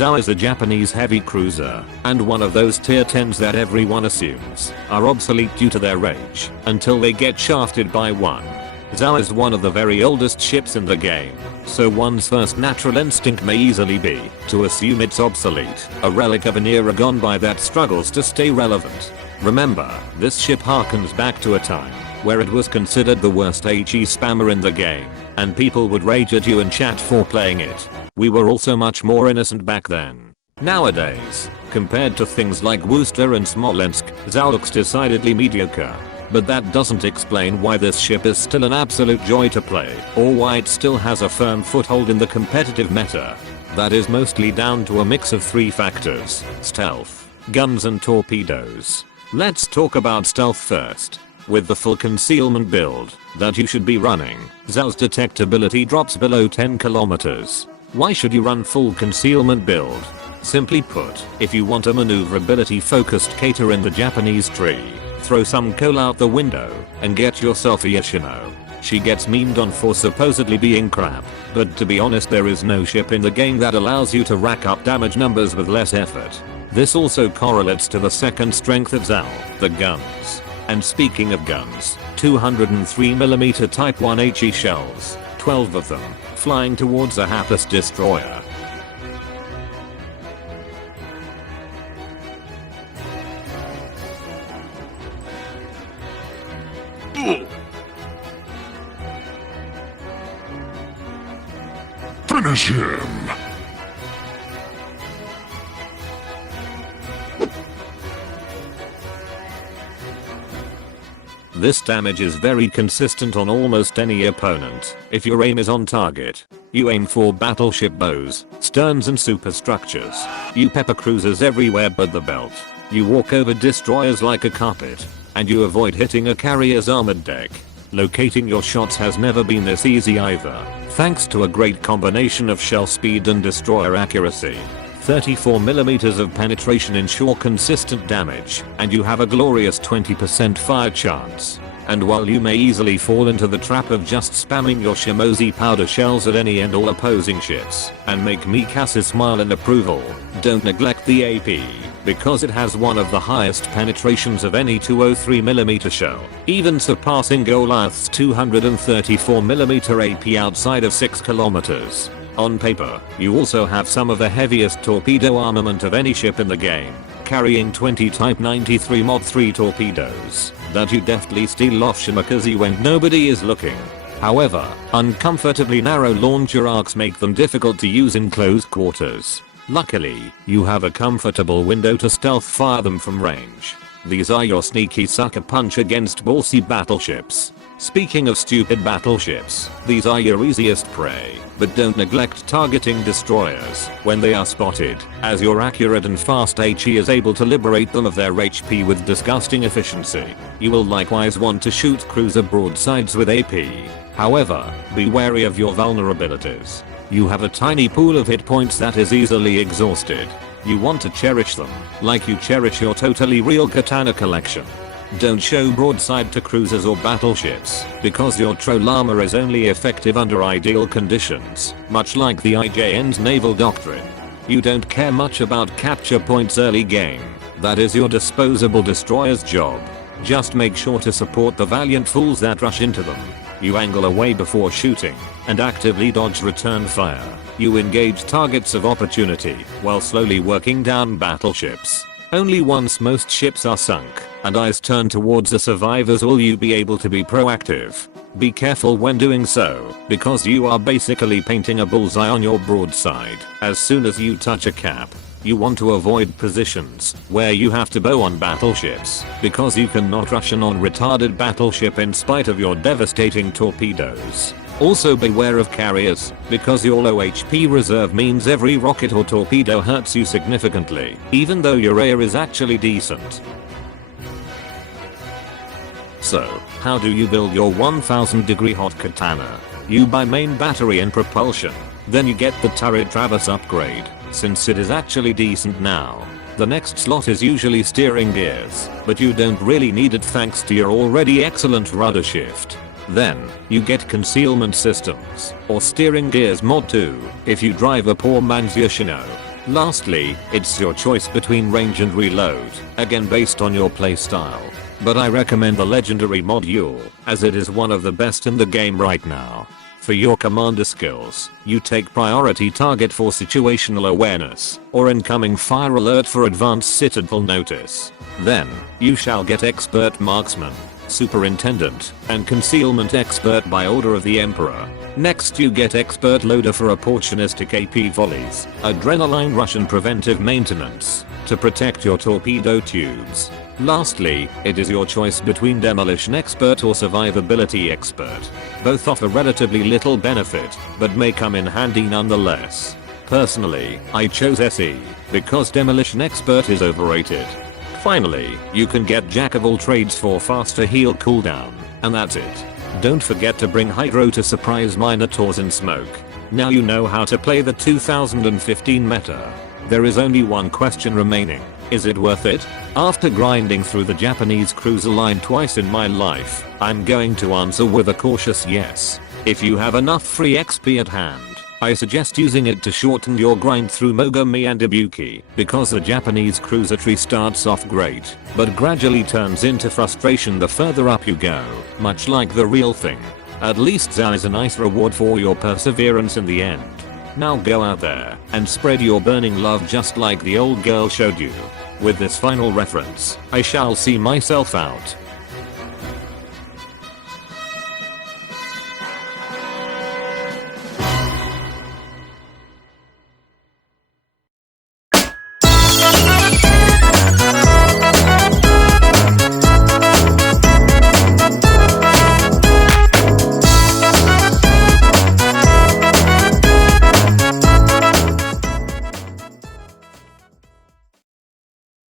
Hanazawa is a Japanese heavy cruiser, and one of those tier 10s that everyone assumes are obsolete due to their age, until they get shafted by one. Zawa is one of the very oldest ships in the game, so one's first natural instinct may easily be to assume it's obsolete, a relic of an era gone by that struggles to stay relevant. Remember, this ship harkens back to a time where it was considered the worst HE spammer in the game, and people would rage at you in chat for playing it. We were also much more innocent back then. Nowadays, compared to things like Worcester and Smolensk, Zawa looks decidedly mediocre. But that doesn't explain why this ship is still an absolute joy to play, or why it still has a firm foothold in the competitive meta. That is mostly down to a mix of three factors: stealth, guns and torpedoes. Let's talk about stealth first. With the full concealment build that you should be running, Zawa's detectability drops below 10 kilometers. Why should you run full concealment build? Simply put, if you want a maneuverability focused Kata in the Japanese tree, throw some coal out the window and get yourself a Yoshino. She gets memed on for supposedly being crap, but to be honest there is no ship in the game that allows you to rack up damage numbers with less effort. This also correlates to the second strength of Zawa, the guns. And speaking of guns, 203mm Type 1 HE shells, 12 of them, flying towards a hapless destroyer. Finish him! This damage is very consistent on almost any opponent. If your aim is on target, you aim for battleship bows, sterns and superstructures. You pepper cruisers everywhere but the belt. You walk over destroyers like a carpet, and you avoid hitting a carrier's armored deck. Locating your shots has never been this easy either, thanks to a great combination of shell speed and destroyer accuracy. 34mm of penetration ensure consistent damage, and you have a glorious 20% fire chance. And while you may easily fall into the trap of just spamming your Shimozi powder shells at any and all opposing ships, and make Mikasa smile in approval, don't neglect the AP, because it has one of the highest penetrations of any 203mm shell, even surpassing Goliath's 234mm AP outside of 6 kilometers. On paper, you also have some of the heaviest torpedo armament of any ship in the game, carrying 20 Type 93 Mod 3 torpedoes that you deftly steal off Shimakaze when nobody is looking. However, uncomfortably narrow launcher arcs make them difficult to use in close quarters. Luckily, you have a comfortable window to stealth fire them from range. These are your sneaky sucker punch against ballsy battleships. Speaking of stupid battleships, these are your easiest prey, but don't neglect targeting destroyers when they are spotted, as your accurate and fast HE is able to liberate them of their HP with disgusting efficiency. You will likewise want to shoot cruiser broadsides with AP. However, be wary of your vulnerabilities. You have a tiny pool of hit points that is easily exhausted. You want to cherish them, like you cherish your totally real katana collection. Don't show broadside to cruisers or battleships, because your troll armor is only effective under ideal conditions, much like the IJN's naval doctrine. You don't care much about capture points early game. That is your disposable destroyer's job. Just make sure to support the valiant fools that rush into them. You angle away before shooting, and actively dodge return fire. You engage targets of opportunity, while slowly working down battleships. Only once most ships are sunk, and eyes turn towards the survivors will you be able to be proactive. Be careful when doing so, because you are basically painting a bullseye on your broadside. As soon as you touch a cap, you want to avoid positions where you have to bow on battleships, because you cannot rush an on-retarded battleship in spite of your devastating torpedoes. Also beware of carriers, because your low HP reserve means every rocket or torpedo hurts you significantly, even though your air is actually decent. So, how do you build your 1000-degree hot katana? You buy main battery and propulsion, then you get the turret traverse upgrade, since it is actually decent now. The next slot is usually steering gears, but you don't really need it thanks to your already excellent rudder shift. Then, you get concealment systems, or steering gears mod 2, if you drive a poor man's Yoshino. Lastly, it's your choice between range and reload, again based on your playstyle. But I recommend the legendary module, as it is one of the best in the game right now. For your commander skills, you take priority target for situational awareness, or incoming fire alert for advanced citadel notice. Then, you shall get expert marksman, superintendent, and concealment expert by order of the emperor. Next you get expert loader for opportunistic AP volleys, adrenaline rush and preventive maintenance, to protect your torpedo tubes. Lastly, it is your choice between demolition expert or survivability expert. Both offer relatively little benefit, but may come in handy nonetheless. Personally, I chose SE, because demolition expert is overrated. Finally, you can get jack of all trades for faster heal cooldown, and that's it. Don't forget to bring hydro to surprise minotaurs in smoke. Now you know how to play the 2015 meta. There is only one question remaining. Is it worth it? After grinding through the Japanese cruiser line twice in my life, I'm going to answer with a cautious yes. If you have enough free XP at hand, I suggest using it to shorten your grind through Mogami and Ibuki, because the Japanese cruiser tree starts off great, but gradually turns into frustration the further up you go, much like the real thing. At least there is a nice reward for your perseverance in the end. Now go out there and spread your burning love just like the old girl showed you. With this final reference, I shall see myself out.